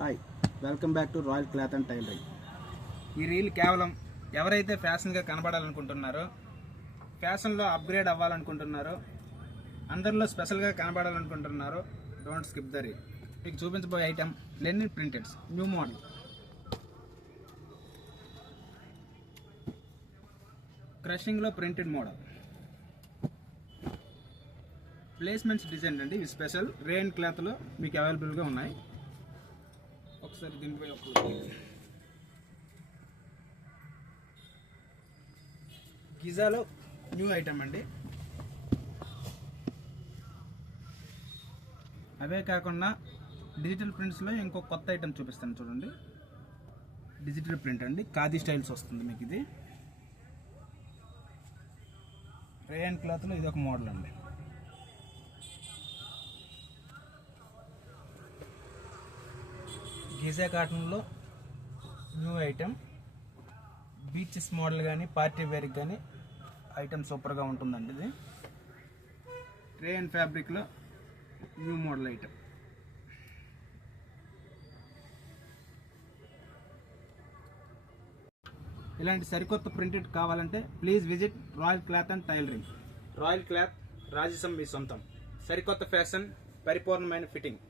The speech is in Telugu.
Hi, welcome back to royal cloth and tailoring. ఈ రీల్ కేవలం ఎవరైతే ఫ్యాషన్గా కనబడాలనుకుంటున్నారో, ఫ్యాషన్లో అప్గ్రేడ్ అవ్వాలనుకుంటున్నారో, అందరిలో స్పెషల్గా కనబడాలనుకుంటున్నారో డోంట్ స్కిప్ ద రీల్. మీకు చూపించబోయే item linen printeds new model క్రషింగ్లో ప్రింటెడ్ మోడల్ ప్లేస్మెంట్స్ డిజైన్ అండి. ఇవి స్పెషల్ రేయన్ క్లాత్లో మీకు అవైలబుల్గా ఉన్నాయి. ఒకసారి దీనిపై గిజాలో న్యూ ఐటమ్ అండి. అవే కాకుండా డిజిటల్ ప్రింట్స్లో ఇంకో కొత్త ఐటమ్ చూపిస్తాను చూడండి. డిజిటల్ ప్రింట్ అండి, ఖాదీ స్టైల్స్ వస్తుంది మీకు. ఇది రేయన్ క్లాత్లో ఇది ఒక మోడల్ అండి. గిజా కాటన్లో న్యూ ఐటమ్, బీచెస్ మోడల్ కానీ పార్టీ వేర్కి కానీ ఐటమ్ సూపర్గా ఉంటుందండి. ఇది రేయన్ ఫ్యాబ్రిక్లో న్యూ మోడల్ ఐటమ్. ఇలాంటి సరికొత్త ప్రింటెడ్ కావాలంటే please visit royal cloth and tailoring. Royal cloth రాజసం మీ సొంతం. సరికొత్త ఫ్యాషన్, పరిపూర్ణమైన ఫిట్టింగ్.